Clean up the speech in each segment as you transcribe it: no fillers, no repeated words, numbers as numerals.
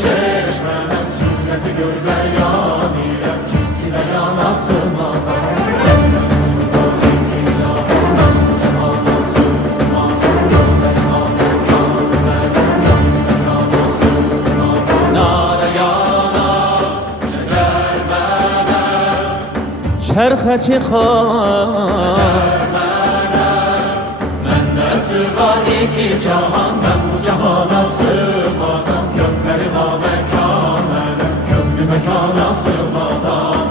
şeş mənəm Sürəti gör bəyan ilə çünki bəyana sığmazam Məndən sığmaz iki cahandan bu cahana sığmazam Gönlümə məkan mənəm Gönlümə sığmazam Nara yana şəcər mənəm Çərxəçi xan Sığar iki cahan ben bu cahana sığmazam Gönlümə məkan mənəm Gönlü məkana sığmazam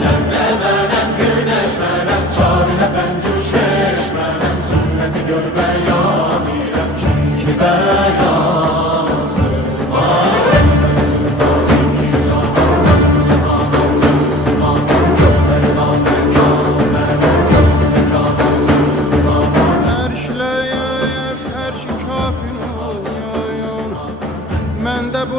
Zərrə mənəm, günəş mənəm Çarələ bəncür şeş mənəm Sürəti gör bəyan ilə çünki bəyan sığmaz Məndən sığar iki cahan ben bu cahana sığmazam Gönlümə məkan Fərşi kafin ol, mən də bu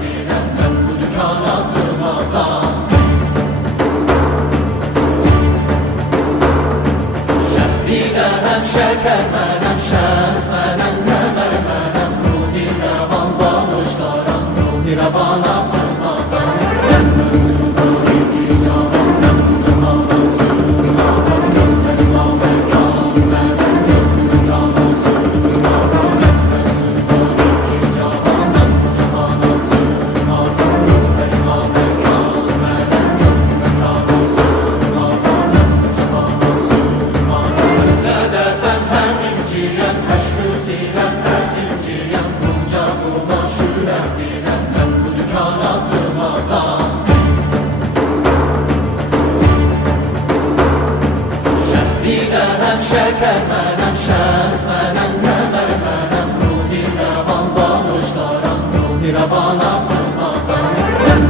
bilən mən bu dükana sığmazam. Şəhbinə həm şəkər mənəm, şəms mənəm, qəmər mənəm, ruhi rəvan bağışlaram, ruhi rəvana sığmazam. Mən sığmazam ki canan, mən bu cahana sığmazam. Gözlərim al-məkan mənəm, gözlü məkana sığmazam. Mən sığmazam ki canan, mən bu cahana sığmazam. Gözlərim al-məkan mənəm, gözlü məkana sığmazam. Mən bu cahana sığmazam. Zədəfəm həm inciyəm, həşr-ü siləm, əsinciyəm, bunca buna şürəf biləm, mən bu dükana sığmazam. Şəhbinə həm şəkər mənəm, şəms mənəm, qəmər mənəm, ruhi rəvan bağışlaram, ruhi rəvana sığmazam. Mən